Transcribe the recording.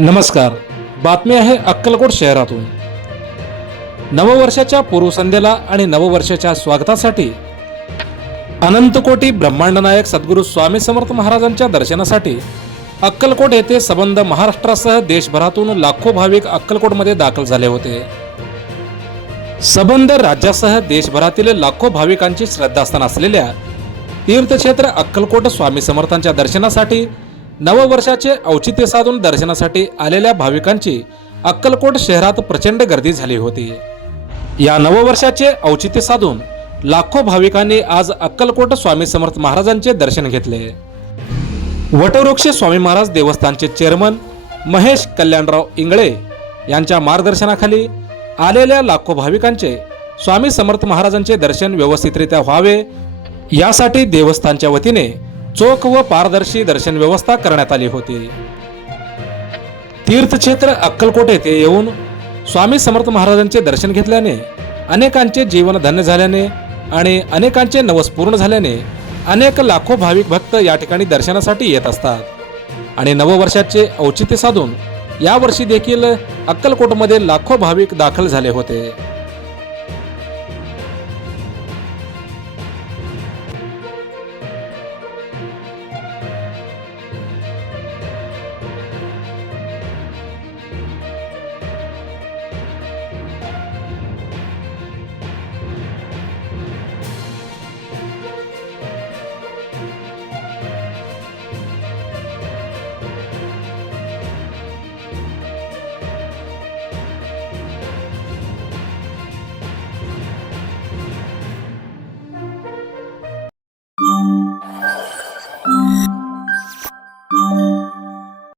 नमस्कार. बातमी आहे अक्कलकोट शहरातून. नववर्षाच्या पूर्वसंध्येला आणि नववर्षाच्या स्वागतासाठी अनंतकोटी ब्रह्मांड नायक सद्गुरू स्वामी समर्थ महाराजांच्या दर्शनासाठी अक्कलकोट येथे सबंध महाराष्ट्रासह देशभरातून लाखो भाविक अक्कलकोटमध्ये दाखल झाले होते. सबंध राज्यासह देशभरातील लाखो भाविकांची श्रद्धास्थान असलेल्या तीर्थक्षेत्र अक्कलकोट स्वामी समर्थांच्या दर्शनासाठी नववर्षाचे औचित्य साधून दर्शनासाठी आलेल्या भाविकांची अक्कलकोट शहरात प्रचंड गर्दी झाली होती. या नववर्षाचे औचित्य साधून लाखो भाविकांनी आज अक्कलकोट स्वामी समर्थ महाराजांचे दर्शन घेतले. वटवृक्ष स्वामी महाराज देवस्थानचे चेअरमन महेश कल्याणराव इंगळे यांच्या मार्गदर्शनाखाली आलेल्या लाखो भाविकांचे स्वामी समर्थ महाराजांचे दर्शन व्यवस्थितरित्या व्हावे यासाठी देवस्थानच्या वतीने चोख व पारदर्शी दर्शन व्यवस्था करण्यात आली होती. तीर्थक्षेत्र अक्कलकोट येथे येऊन स्वामी समर्थ महाराजांचे दर्शन घेतल्याने अनेकांचे जीवन धन्य झाल्याने आणि अनेकांचे नवस पूर्ण झाल्याने अनेक लाखो भाविक भक्त या ठिकाणी दर्शनासाठी येत असतात आणि नववर्षाचे औचित्य साधून यावर्षी देखील अक्कलकोटमध्ये लाखो भाविक दाखल झाले होते.